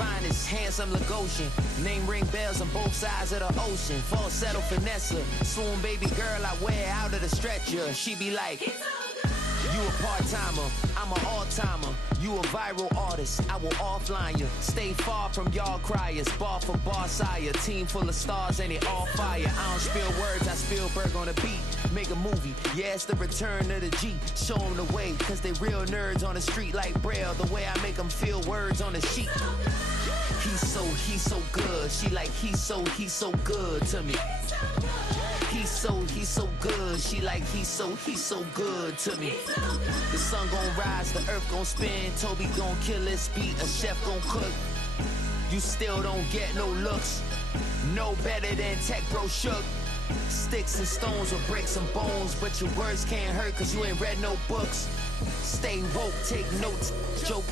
finest, handsome Lagosian. Name ring bells on both sides of the ocean. Falsetto finesse, swoon baby girl I wear out of the stretcher. She be like, you a part-timer, I'm an all-timer. You a viral artist, I will offline you. Stay far from y'all criers, bar for bar sire. Team full of stars and it all fire. I don't spill words, I Spielberg on a beat. Make a movie, yeah, it's the return of the G. Show them the way, cause they real nerds on the street like Braille. The way I make them feel words on the sheet. He's so good. She like, he's so good to me. He's so good. She like, he's so good to me. The sun gon' rise, the earth gon' spin. Toby gon' kill this beat, a chef gon' cook. You still don't get no looks. No better than Tech Bro Shook. Sticks and stones will break some bones, but your words can't hurt cause you ain't read no books. Stay woke, take notes, joke.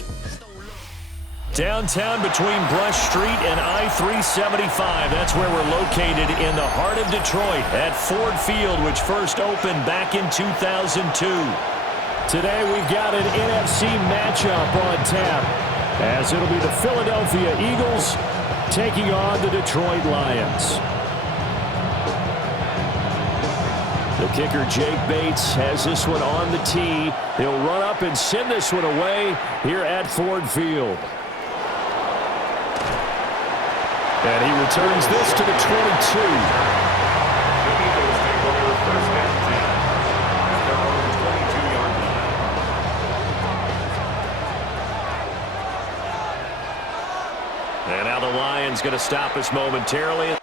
Downtown between Brush Street and I-375. That's where we're located in the heart of Detroit at Ford Field, which first opened back in 2002. Today we've got an NFC matchup on tap, as it'll be the Philadelphia Eagles taking on the Detroit Lions. The kicker, Jake Bates, has this one on the tee. He'll run up and send this one away here at Ford Field. And he returns this to the 22. The Eagles take over first and 10 at their own 22-yard line. And now the Lions going to stop us momentarily.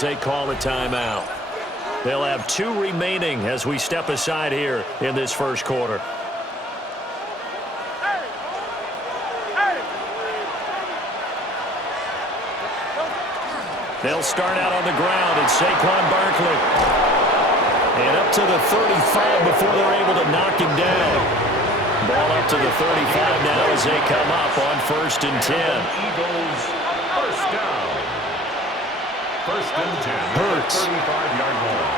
They call a timeout. They'll have 2 remaining as we step aside here in this first quarter. They'll start out on the ground, and Saquon Barkley. And up to the 35 before they're able to knock him down. Ball up to the 35 now as they come up on first and 10. Eagles first down. First and 10. Hurts. 35-yard line.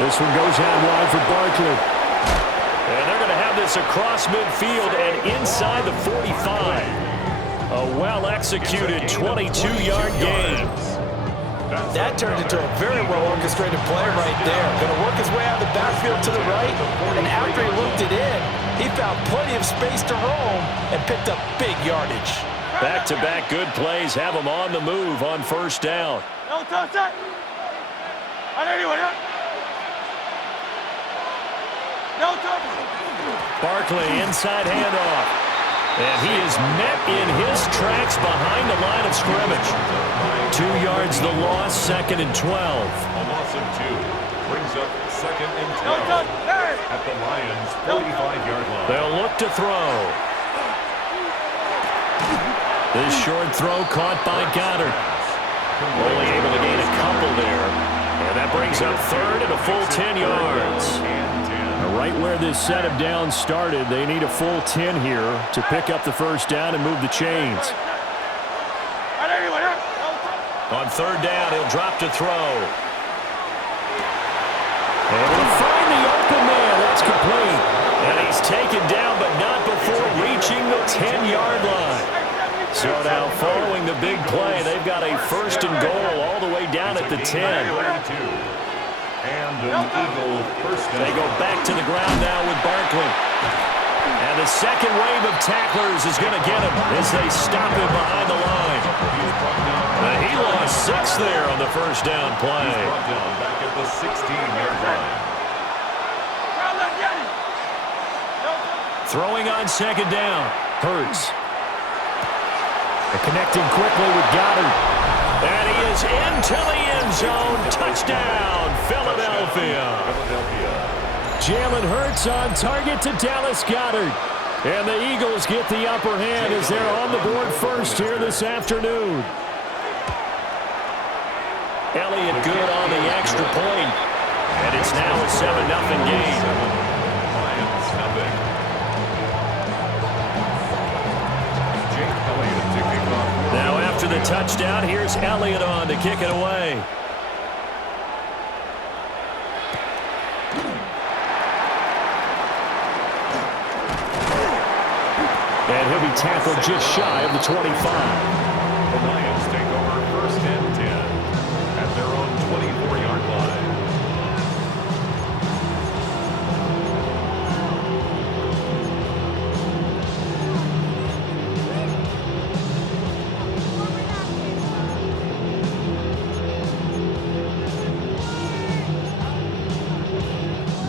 This one goes out wide for Barkley. And they're going to have this across midfield and inside the 45. A well-executed 22-yard gain. That turned into a very well-orchestrated play right there. Going to work his way out of the backfield to the right, and after he looked it in, he found plenty of space to roam and picked up big yardage. Back-to-back good plays have him on the move on first down. Barkley inside handoff. And he is met in his tracks behind the line of scrimmage. 2 yards the loss, second and 12. A loss of 2 brings up second and 12 at the Lions' 45-yard line. They'll look to throw. This short throw caught by Goddard. Only able to gain a couple there. And that brings up third and a full 10 yards. Right where this set of downs started, they need a full 10 here to pick up the first down and move the chains. On third down, he'll drop to throw. And we'll find the open man. That's complete. And he's taken down, but not before reaching the 10-yard line. So now following the big play, they've got a first and goal all the way down at the 10. And an Eagle first down. They go back to the ground now with Barkley. And the second wave of tacklers is going to get him as they stop him behind the line. He lost 6 there on the first down play. He's brought down back at the 16-yard line. Throwing on second down. Hurts. Connecting quickly with Goddard. And he is into the end zone. Touchdown, Philadelphia. Jalen Hurts on target to Dallas Goedert. And the Eagles get the upper hand as they're on the board first here this afternoon. Elliott good on the extra point. And it's now a 7-0 game. Lions nothing. Jake Elliott to kick off. Now after the touchdown, here's Elliott on to kick it away. And he'll be tackled just shy of the 25. The Lions take over 1st and 10 at their own 24-yard line.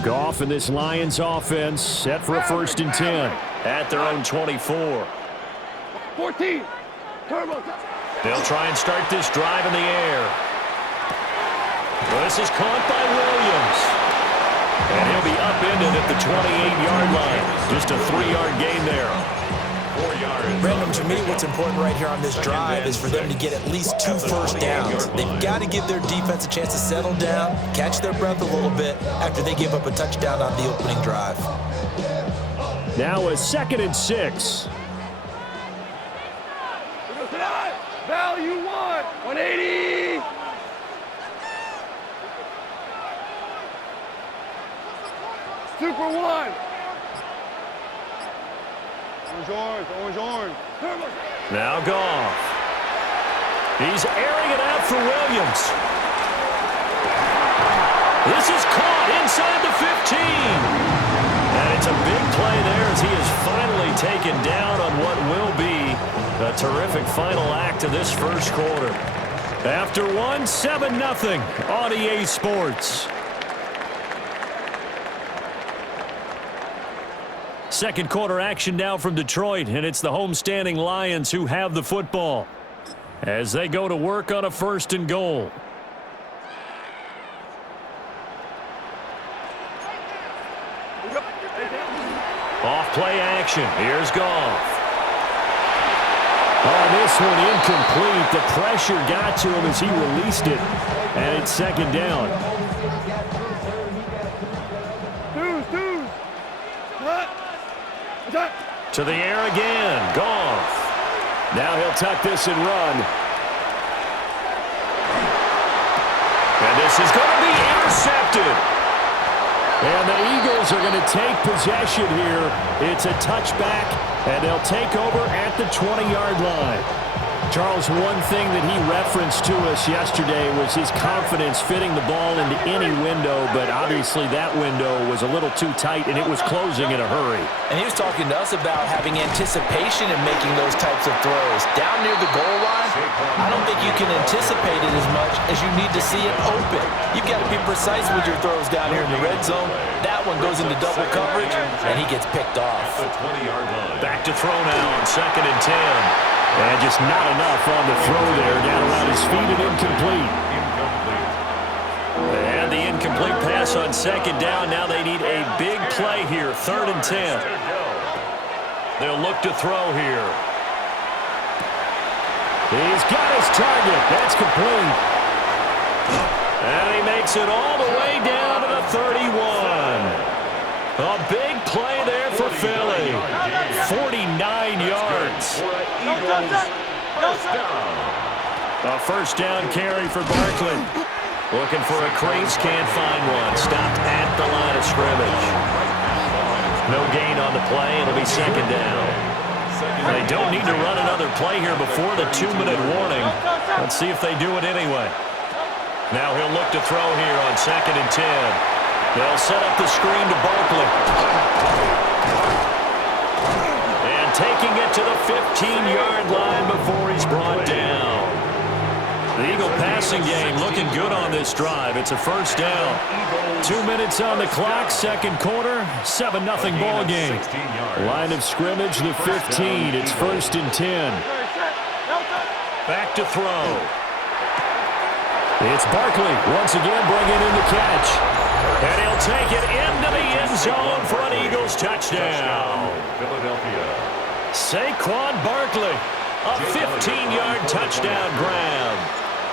Goff and this Lions offense set for a 1st and 10 at their own 24. 14. Turbo. They'll try and start this drive in the air. Well, this is caught by Williams. And he'll be upended at the 28-yard line. Just a 3-yard gain there. 4 yards. Brandon, to me, what's important right here on this drive is for them to get at least 2 first downs. They've got to give their defense a chance to settle down, catch their breath a little bit after they give up a touchdown on the opening drive. Now a 2nd and 6. Value 180. Super 1. Orange. Now Goff. He's airing it out for Williams. This is caught inside the 15. And it's a big play there as he is finally taken down on what will be a terrific final act of this 1st quarter. After 7-0 on EA Sports. 2nd quarter action now from Detroit, and it's the homestanding Lions who have the football as they go to work on a 1st and goal. Off play action. Here's Goff. On this one, incomplete. The pressure got to him as he released it, and it's 2nd down. To the air again. Goff. Now he'll tuck this and run. And this is going to be intercepted. And the Eagles are going to take possession here. It's a touchback, and they'll take over at the 20-yard line. Charles, one thing that he referenced to us yesterday was his confidence fitting the ball into any window, but obviously that window was a little too tight, and it was closing in a hurry. And he was talking to us about having anticipation in making those types of throws. Down near the goal line, I don't think you can anticipate it as much as you need to see it open. You've got to be precise with your throws down here in the red zone. That one goes into double coverage, and he gets picked off. The 20-yard line. Back to throw now on 2nd and 10. And just not enough on the throw there. Down around his feet and incomplete. And the incomplete pass on 2nd down. Now they need a big play here. 3rd and 10. They'll look to throw here. He's got his target. That's complete. And he makes it all the way down to the 31. A big play there for Philly. 49 yards. A 1st down carry for Barkley. Looking for a crease, can't find one. Stopped at the line of scrimmage. No gain on the play. It'll be 2nd down. They don't need to run another play here before the 2-minute warning. Let's see if they do it anyway. Now he'll look to throw here on 2nd and 10. They'll set up the screen to Barkley. And taking it to the 15-yard line before he's brought down. The Eagle passing game looking good on this drive. It's a 1st down. 2 minutes on the clock, 2nd quarter, 7-0 ball game. Line of scrimmage, the 15. It's 1st and 10. Back to throw. It's Barkley once again bringing in the catch. And he'll take it into the end zone for an Eagles touchdown. Philadelphia. Saquon Barkley, a 15-yard touchdown grab.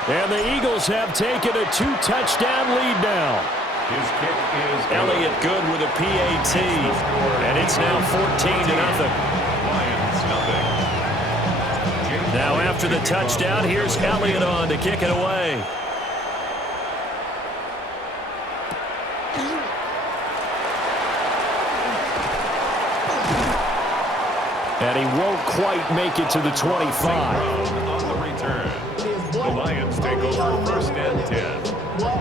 And the Eagles have taken a 2-touchdown lead now. His kick is Elliott good with a PAT. And it's now 14-0. Lions nothing. Now after the touchdown, here's Elliott on to kick it away. And And he won't quite make it to the 25. On the return. The Lions take over first and 10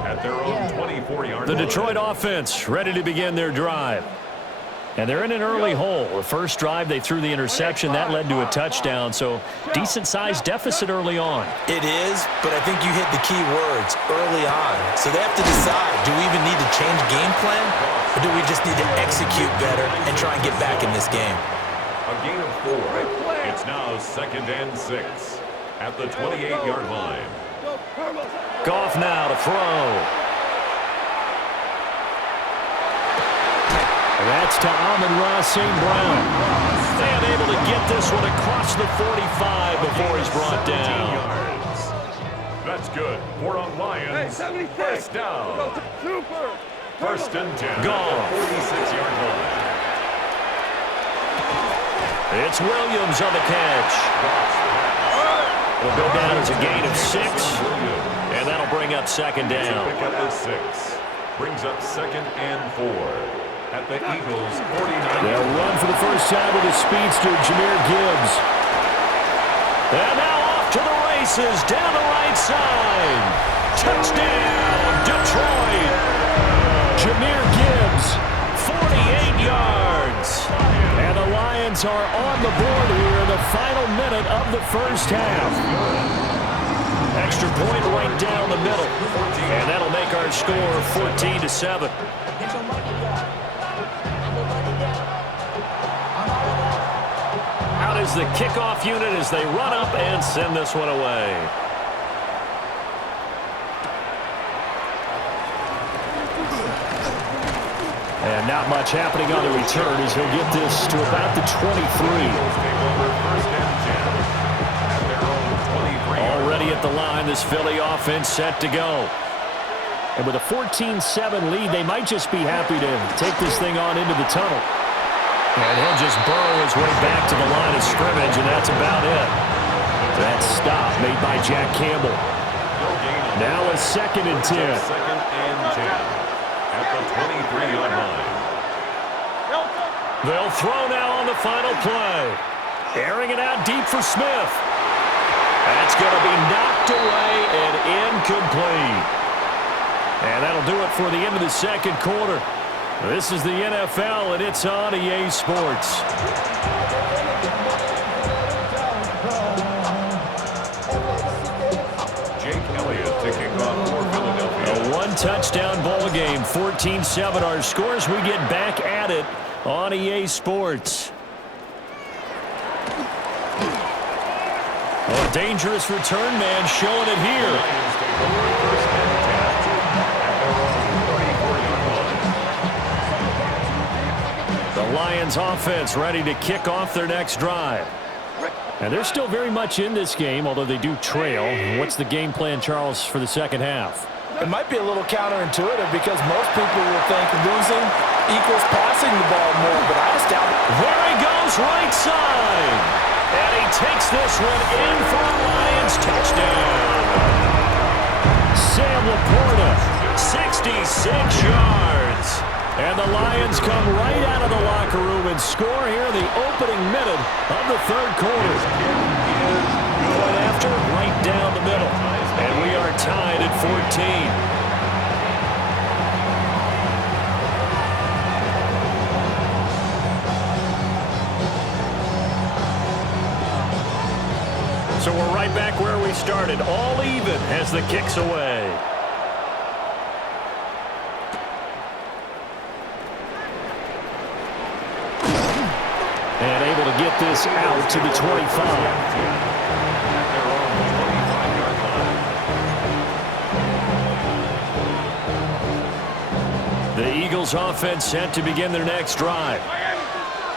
at their own 24-yard line. The Detroit offense ready to begin their drive. And they're in an early hole. The first drive, they threw the interception. That led to a touchdown, so decent-sized deficit early on. It is, but I think you hit the key words, early on. So they have to decide, do we even need to change game plan, or do we just need to execute better and try and get back in this game? A gain of 4. It's now 2nd and 6 at the 28-yard line. Goff now to throw. That's to Amon-Ra St. Brown. And able to get this one across the 45 before he's brought down. Yards. That's good. 4 on Lions. First down. Super. First and 10. Goff. 46-yard line. It's Williams on the catch. It'll go down as a gain of 6. And that'll bring up second down. Pick up 6. Brings up 2nd and 4. At the Eagles' 49. They'll run for the first time with the speedster, Jahmyr Gibbs. And now off to the races, down the right side. Touchdown, Detroit. Jahmyr Gibbs, 48 yards. And the Lions are on the board here in the final minute of the first half. Extra point right down the middle. And that'll make our score 14-7. Out is the kickoff unit as they run up and send this one away. And not much happening on the return as he'll get this to about the 23. Already at the line, this Philly offense set to go. And with a 14-7 lead, they might just be happy to take this thing on into the tunnel. And he'll just burrow his way back to the line of scrimmage, and that's about it. That stop made by Jack Campbell. Now a 2nd and 10. 2nd and 10 at the 23-yard line. They'll throw now on the final play. Airing it out deep for Smith. That's going to be knocked away and incomplete. And that'll do it for the end of the second quarter. This is the NFL, and it's on EA Sports. Jake Elliott to kick off for Philadelphia. A one-touchdown ball game, 14-7 our scores. We get back at it on EA Sports. A dangerous return man showing it here. Lions take over first and 10 at their own 34-yard line. The Lions offense ready to kick off their next drive. And they're still very much in this game, although they do trail. What's the game plan, Charles, for the second half? It might be a little counterintuitive because most people will think losing equals passing the ball more, but I just doubt it. There he goes, right side. And he takes this one in for a Lions touchdown. Sam Laporta, 66 yards. And the Lions come right out of the locker room and score here in the opening minute of the third quarter. Going after right down the middle. And we are tied at 14. So we're right back where we started, all even as the kick's away. And able to get this out to the 25. The Eagles offense set to begin their next drive.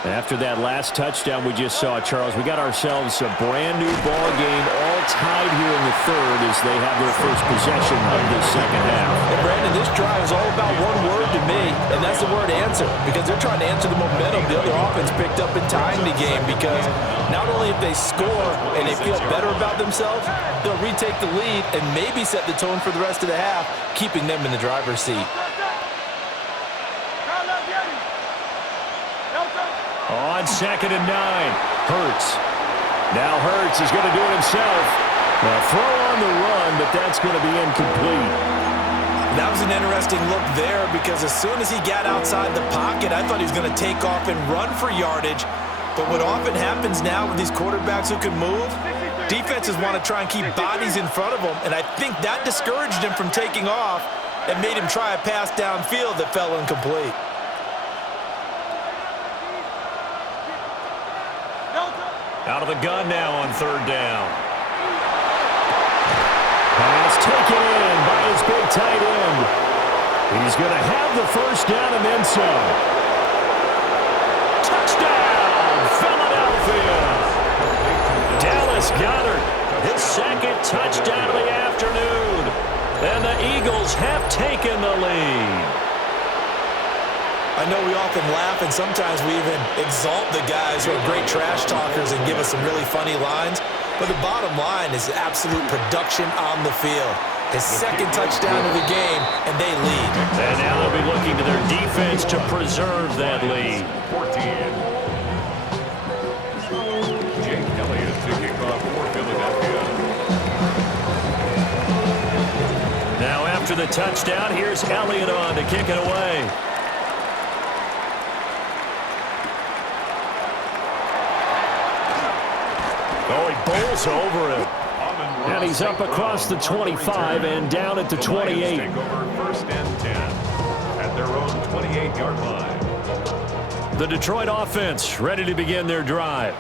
After that last touchdown we just saw, Charles, we got ourselves a brand new ball game, all tied here in the third as they have their first possession of this second half. And Brandon, this drive is all about one word to me, and that's the word answer, because they're trying to answer the momentum the other offense picked up in tying the game, because not only if they score and they feel better about themselves, they'll retake the lead and maybe set the tone for the rest of the half, keeping them in the driver's seat. On 2nd and 9. Hurts. Now Hurts is going to do it himself. Now throw on the run, but that's going to be incomplete. That was an interesting look there because as soon as he got outside the pocket, I thought he was going to take off and run for yardage. But what often happens now with these quarterbacks who can move, defenses want to try and keep bodies in front of them, and I think that discouraged him from taking off and made him try a pass downfield that fell incomplete. Out of the gun now on third down. Pass taken in by his big tight end. He's going to have the first down and then some. Touchdown, Philadelphia. Dallas Goedert, his second touchdown of the afternoon. And the Eagles have taken the lead. I know we often laugh and sometimes we even exalt the guys who are great trash talkers and give us some really funny lines. But the bottom line is absolute production on the field. His second touchdown of the game, and they lead. And now they'll be looking to their defense to preserve that lead. 14. Jake Elliott to kick off for Philadelphia. Now after the touchdown, here's Elliott on to kick it away. Oh, he bowls over him. And he's up across the 25 and down at the 28. Take over first and 10 at their own 28-yard line. The Detroit offense ready to begin their drive.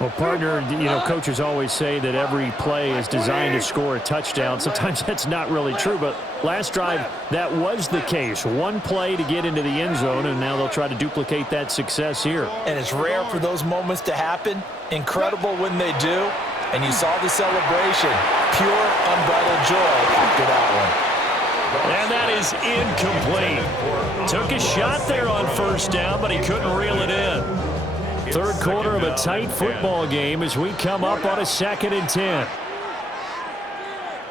Well, partner, you know, coaches always say that every play is designed to score a touchdown. Sometimes that's not really true, but last drive, that was the case. One play to get into the end zone, and now they'll try to duplicate that success here. And it's rare for those moments to happen. Incredible when they do. And you saw the celebration. Pure, unbridled joy after that one. And that is incomplete. Took a shot there on first down, but he couldn't reel it in. Third quarter of a tight football game as we come up on a 2nd and 10.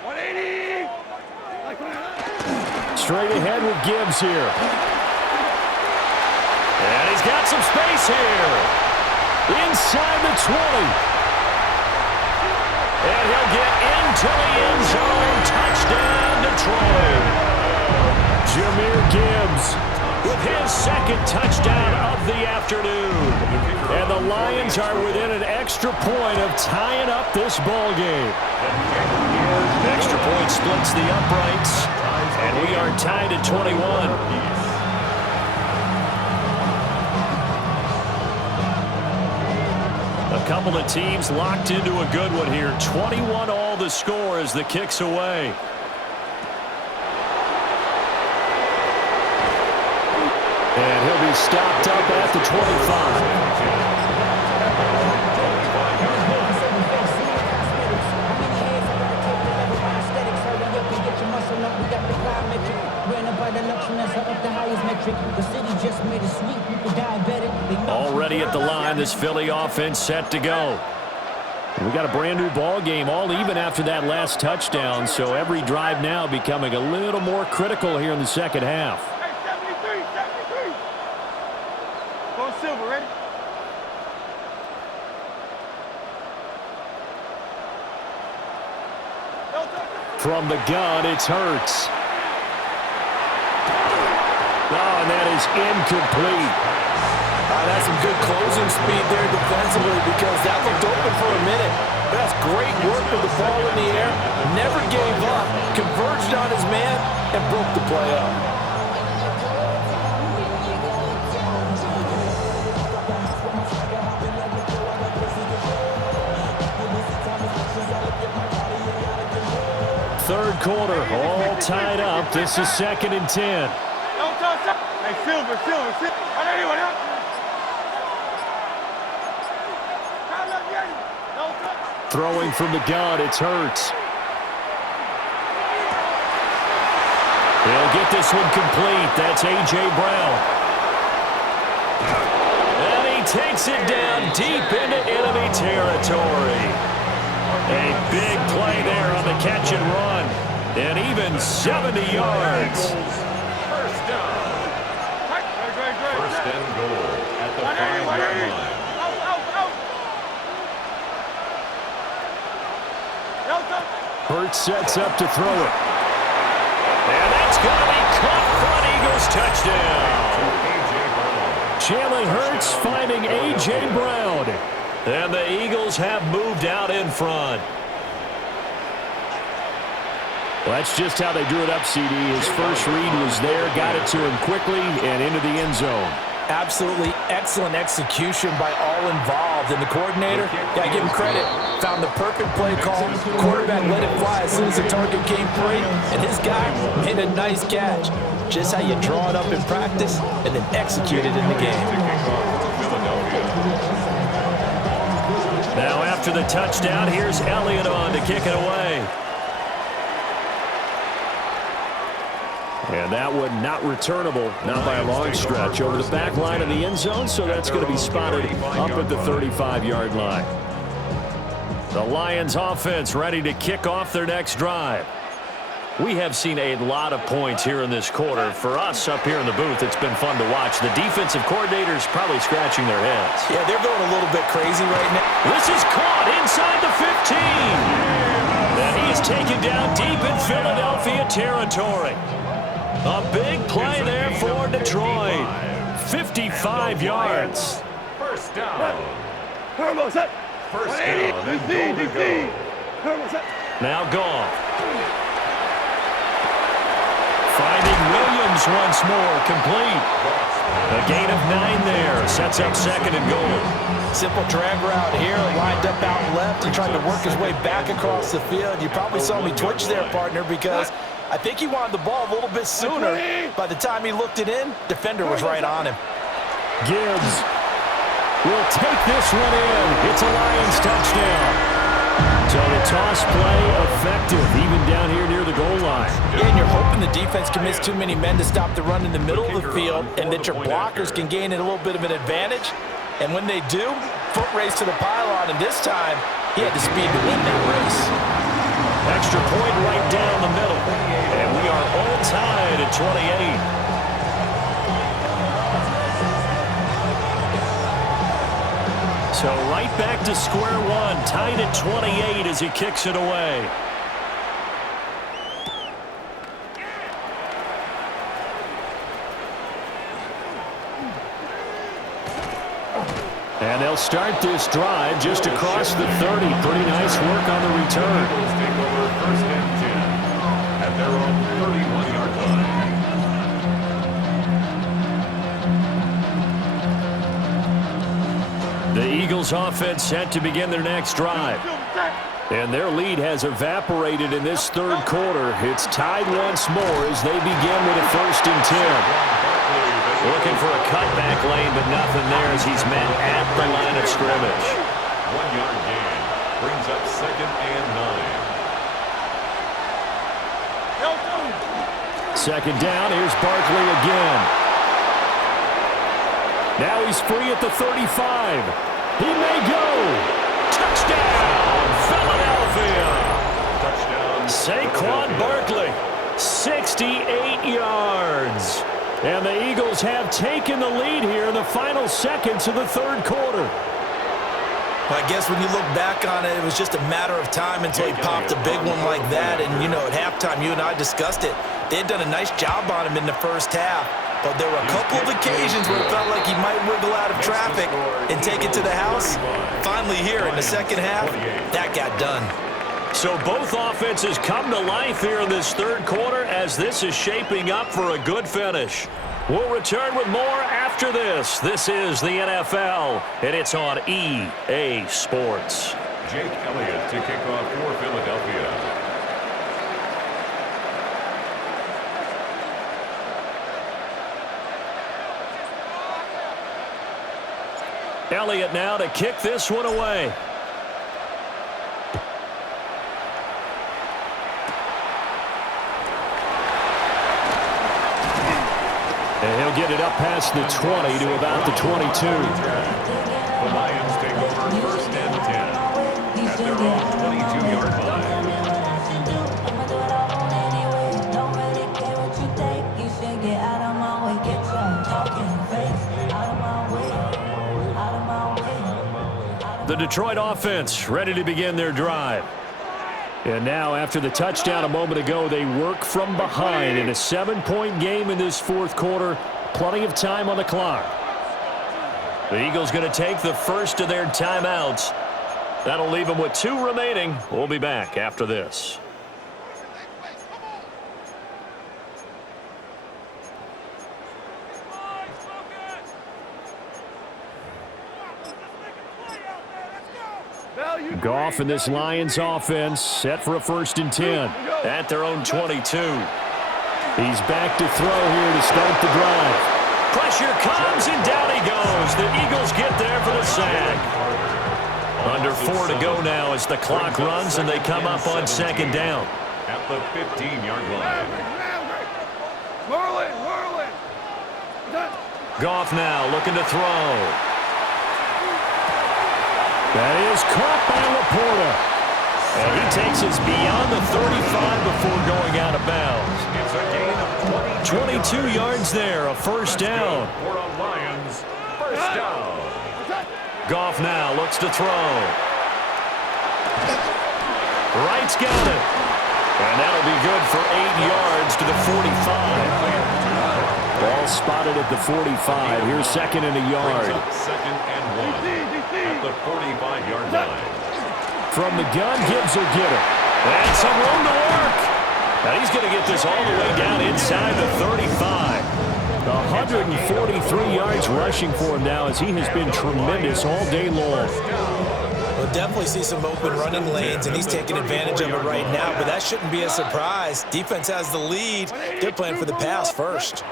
180. Straight ahead with Gibbs here. And he's got some space here. Inside the 20. And he'll get into the end zone. Touchdown, Detroit. Jahmyr Gibbs with his second touchdown of the afternoon. And the Lions are within an extra point of tying up this ball game. Extra point splits the uprights. And we are tied at 21. A couple of teams locked into a good one here. 21 all the score as the kick's away. And he'll be stopped up at the 25. Already at the line, this Philly offense set to go. We got a brand new ball game, all even after that last touchdown, so every drive now becoming a little more critical here in the second half. Hey, 73. Go Silver, ready? From the gun, it's Hurts. Oh, and that is incomplete. That's some good closing speed there defensively because that looked open for a minute. But that's great work with the ball in the air. Never gave up. Converged on his man and broke the play up. Third quarter, all tied up. This is 2nd and 10. Hey, Silver. Anyone else? Throwing from the gun, it's Hurts. He'll get this one complete. That's A.J. Brown. And he takes it down deep into enemy territory. A big play there on the catch and run. And even 70 yards. First down. First and goal at the 5-yard line. Hurts sets up to throw it. And that's going to be caught front. Eagles touchdown. Jalen Hurts finding A.J. Brown. And the Eagles have moved out in front. Well, that's just how they drew it up, CD. His first read was there, got it to him quickly, and into the end zone. Absolutely excellent execution by all involved. And the coordinator, got to give him credit, found the perfect play call. Quarterback let it fly as soon as the target came free, and his guy made a nice catch. Just how you draw it up in practice and then execute it in the game. Now after the touchdown, here's Elliott on to kick it away. And that one not returnable, not by a long stretch, over the back line of the end zone, so that's going to be spotted up at the 35-yard line. The Lions offense ready to kick off their next drive. We have seen a lot of points here in this quarter. For us up here in the booth, it's been fun to watch. The defensive coordinators probably scratching their heads. Yeah, they're going a little bit crazy right now. This is caught inside the 15. And he is taken down deep in Philadelphia territory. A big play there for Detroit. 55 yards. First down. First down and goal to go. Now Goff. Finding Williams once more, complete. A gain of 9 there, sets up second and goal. Simple drag route here, lined up out left and trying to work his way back across the field. You probably saw me twitch there, partner, because I think he wanted the ball a little bit sooner. By the time he looked it in, defender was right on him. Gibbs will take this one in. It's a Lions touchdown. So the toss play effective, even down here near the goal line. Yeah, and you're hoping the defense commits too many men to stop the run in the middle of the field and that your blockers can gain a little bit of an advantage. And when they do, foot race to the pylon, and this time, he had the speed to win that race. Extra point right down the middle. And we are all tied at 28. So right back to square one, tied at 28 as he kicks it away. And they'll start this drive just across the 30. Pretty nice work on the return. Eagles take over first and 10 at their own 31-yard line. The Eagles offense set to begin their next drive. And their lead has evaporated in this third quarter. It's tied once more as they begin with a 1st and 10. Looking for a cutback lane, but nothing there as he's met at the line of scrimmage. 1-yard gain brings up 2nd and 9. Second down, here's Barkley again. Now he's free at the 35. He may go. Touchdown, Philadelphia. Touchdown. Saquon Barkley, 68 yards. And the Eagles have taken the lead here in the final seconds of the third quarter. Well, I guess when you look back on it, it was just a matter of time until he popped a big one like that. And, you know, at halftime, you and I discussed it. They had done a nice job on him in the first half. But there were a couple of occasions where it felt like he might wiggle out of traffic and take it to the house. Finally here in the second half, that got done. So both offenses come to life here in this third quarter as this is shaping up for a good finish. We'll return with more after this. This is the NFL, and it's on EA Sports. Jake Elliott to kick off for Philadelphia. Elliott now to kick this one away. And he'll get it up past the 20 to about the 22. The Lions take over 1st and 10 at their own 22-yard line. The Detroit offense ready to begin their drive. And now, after the touchdown a moment ago, they work from behind in a 7-point game in this fourth quarter. Plenty of time on the clock. The Eagles going to take the first of their timeouts. That'll leave them with 2 remaining. We'll be back after this. Goff and this Lions offense set for a 1st and 10 at their own 22. He's back to throw here to start the drive. Pressure comes and down he goes. The Eagles get there for the sack. Under 4 to go now as the clock runs and they come up on 2nd down. At the 15-yard line. Goff now looking to throw. That is caught by Laporta. And he takes us beyond the 35 before going out of bounds. It's a gain of 22 yards there, a 1st down. For a Lions first down. Goff now looks to throw. Wright's got it. And that'll be good for 8 yards to the 45. Ball spotted at the 45. Here's 2nd and a yard. 2nd and 1 at the 45-yard line. From the gun, Gibbs will get it. And some room to work. Now he's going to get this all the way down inside the 35. 143 yards rushing for him now as he has been tremendous all day long. We'll definitely see some open running lanes, and he's taking advantage of it right now, but that shouldn't be a surprise. Defense has the lead. They're playing for the pass first.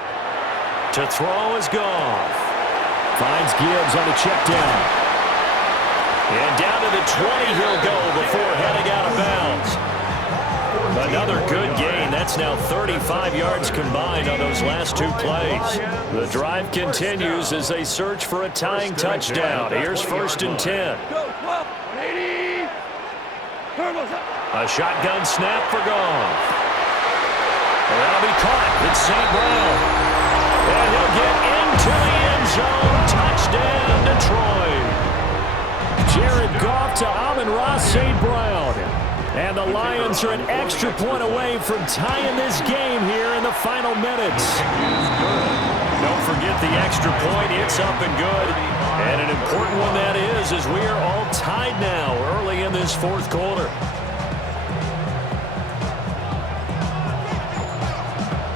To throw is Goff. Finds Gibbs on a check down. And down to the 20 he'll go before heading out of bounds. Another good gain. That's now 35 yards combined on those last 2 plays. The drive continues as they search for a tying touchdown. Here's 1st and 10. A shotgun snap for Goff. That'll be caught. It's St. Brown. And he'll get into the end zone. Touchdown, Detroit. Jared Goff to Amon-Ra St. Brown. And the Lions are an extra point away from tying this game here in the final minutes. Don't forget the extra point. It's up and good. And an important one that is, as we are all tied now early in this fourth quarter.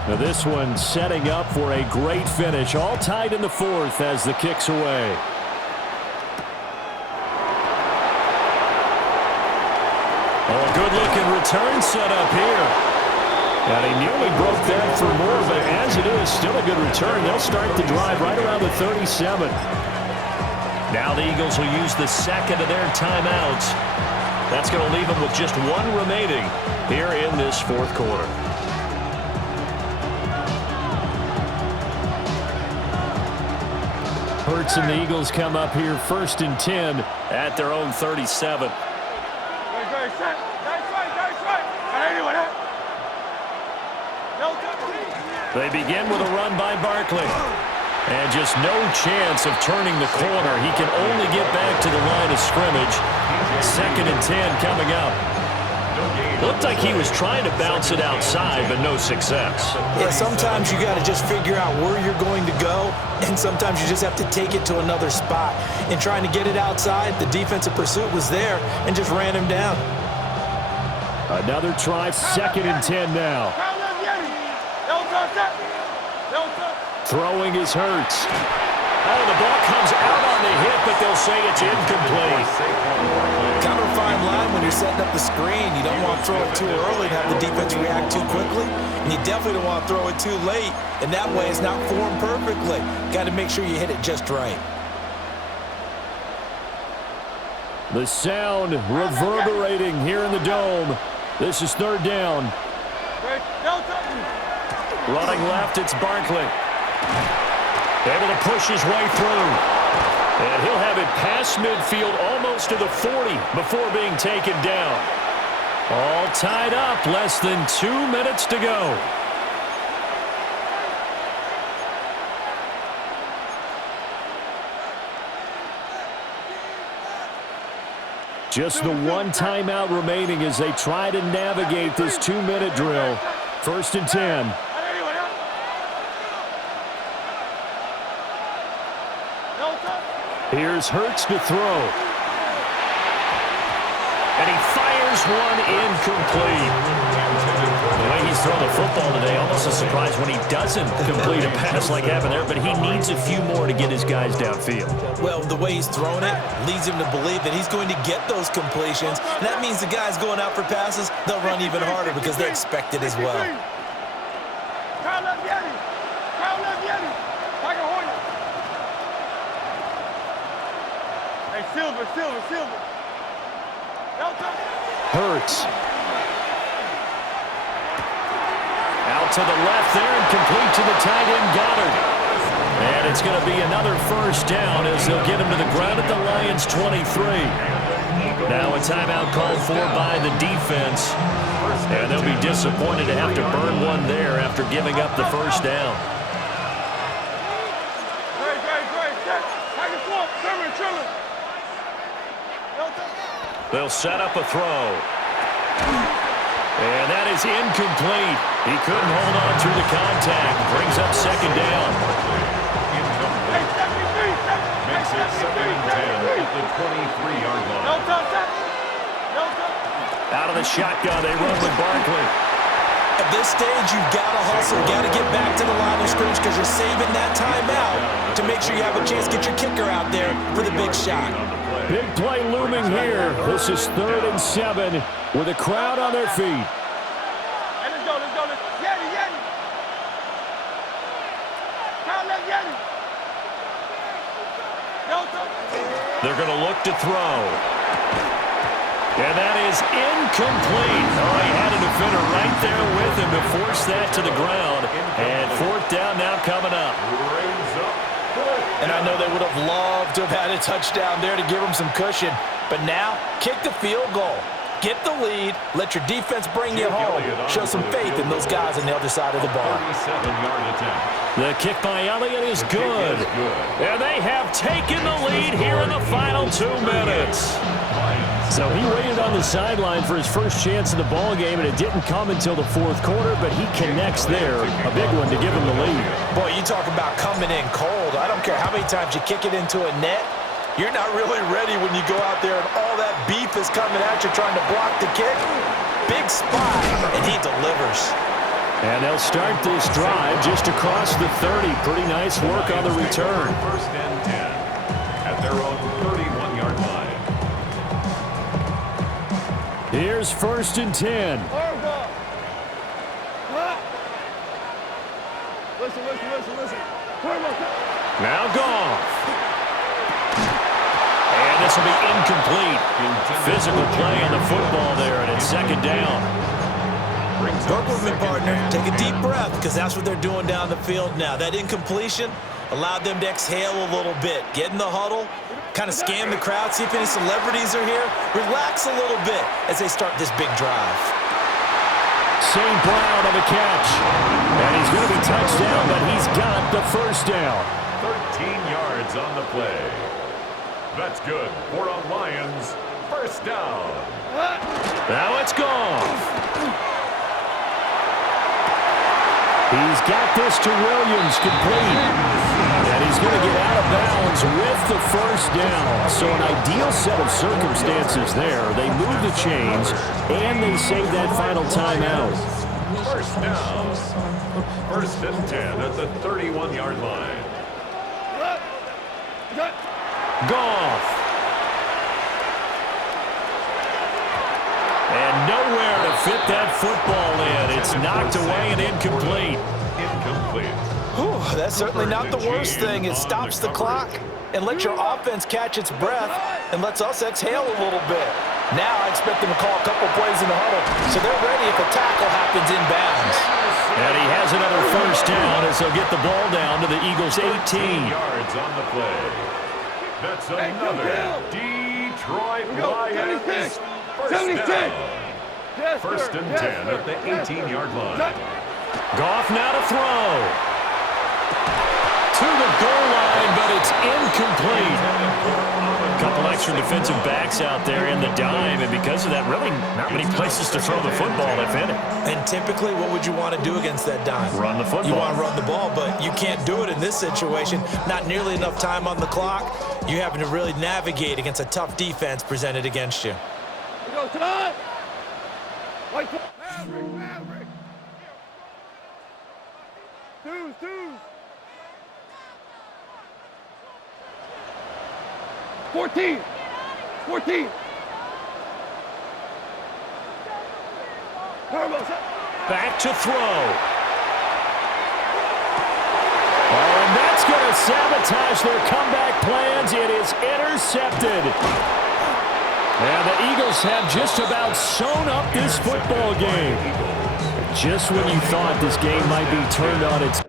Now this one setting up for a great finish. All tied in the fourth as the kick's away. Oh, good-looking return set up here. And he nearly broke that for more, but as it is, still a good return. They'll start the drive right around the 37. Now the Eagles will use the second of their timeouts. That's going to leave them with just 1 remaining here in this fourth quarter. Hurts and the Eagles come up here 1st and 10 at their own 37. They begin with a run by Barkley. And just no chance of turning the corner. He can only get back to the line of scrimmage. 2nd and 10 coming up. Looked like he was trying to bounce it outside, but no success. Yeah, sometimes you got to just figure out where you're going to go, and sometimes you just have to take it to another spot. In trying to get it outside, the defensive pursuit was there and just ran him down. Another try, 2nd and 10 now. Throwing is Hurts. Oh, the ball comes out on the hit, but they'll say it's incomplete. Kind of a fine line when you're setting up the screen. You don't want to throw it too early and have the defense react too quickly. And you definitely don't want to throw it too late. And that way it's not formed perfectly. Got to make sure you hit it just right. The sound reverberating here in the dome. This is 3rd down. Running left, it's Barkley. Able to push his way through. And he'll have it past midfield almost to the 40 before being taken down. All tied up, less than 2 minutes to go. Just the one timeout remaining as they try to navigate this 2-minute drill. 1st and 10. Here's Hurts to throw. And he fires one incomplete. The way he's throwing the football today, almost a surprise when he doesn't complete a pass like happened there, but he needs a few more to get his guys downfield. Well, the way he's throwing it leads him to believe that he's going to get those completions. And that means the guys going out for passes, they'll run even harder because they expect it as well. Hey, Silver. Hurts. Out to the left there and complete to the tight end Goddard. And it's going to be another 1st down as they'll get him to the ground at the Lions 23. Now a timeout called for by the defense. And they'll be disappointed to have to burn one there after giving up the 1st down. They'll set up a throw. And that is incomplete. He couldn't hold on through the contact. Brings up 2nd down. Makes it 2nd and 10 at the 23-yard line. Out of the shotgun, they run with Barkley. At this stage, you've got to hustle, got to get back to the line of scrimmage because you're saving that timeout to make sure you have a chance to get your kicker out there for the big shot. Big play looming here. This is 3rd and 7 with a crowd on their feet. Hey, let's go. Yeti. They're going to look to throw. And that is incomplete. Oh, he had a defender right there with him to force that to the ground. And 4th down now coming up. And I know they would have loved to have had a touchdown there to give them some cushion. But now, kick the field goal. Get the lead. Let your defense bring you home. Show some faith in those guys on the other side of the ball. The kick by Elliott is good. And they have taken the lead here in the final 2 minutes. So he waited on the sideline for his first chance in the ball game, and it didn't come until the 4th quarter, but he connects there. A big one to give him the lead. Boy, you talk about coming in cold. I don't care how many times you kick it into a net. You're not really ready when you go out there and all that beef is coming at you trying to block the kick. Big spot, and he delivers. And they'll start this drive just across the 30. Pretty nice work on the return. 1st and 10 at their own 31-yard line. Here's 1st and 10. Listen. Now Goff. And this will be incomplete. Physical play on the football there, and it's 2nd down. Work with me, partner. Take a deep breath because that's what they're doing down the field now. That incompletion allowed them to exhale a little bit. Get in the huddle. Kind of scan the crowd, see if any celebrities are here. Relax a little bit as they start this big drive. St. Brown on the catch. And he's going to be touched down, but he's got the 1st down. 13 yards on the play. That's good for a Lions 1st down. Now it's Goff. He's got this to Williams, complete. And he's going to get out of bounds with the 1st down. So an ideal set of circumstances there. They move the chains, and they save that final timeout. 1st down. 1st and 10 at the 31-yard line. Goff. And nowhere to fit that football in. It's knocked away and incomplete. Whew, that's certainly not the worst thing. It stops the clock and lets your offense catch its breath and lets us exhale a little bit. Now I expect them to call a couple plays in the huddle so they're ready if a tackle happens inbounds. And he has another 1st down as they'll get the ball down to the Eagles' 18. Yards on the play. That's another Detroit Lions 1st down. 1st and 10 at the 18-yard line. Goff now to throw. To the goal line, but it's incomplete. A couple extra rushing defensive backs out there in the dime, and because of that, really not many places to throw the football, if any. And typically, what would you want to do against that dime? Run the football. You want to run the ball, but you can't do it in this situation. Not nearly enough time on the clock. You're having to really navigate against a tough defense presented against you. Go tonight. Maverick. Two. 14. Back to throw. Oh, and that's going to sabotage their comeback plans. It is intercepted. And the Eagles have just about sewn up this football game. Just when you thought this game might be turned on its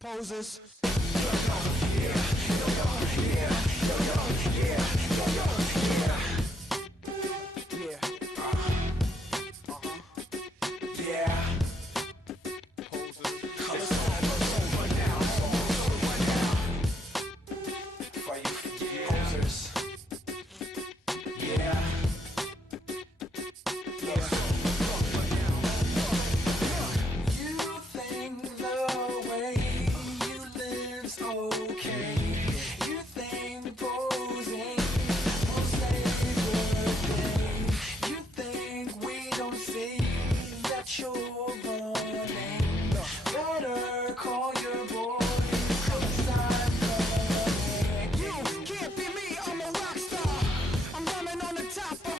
poses.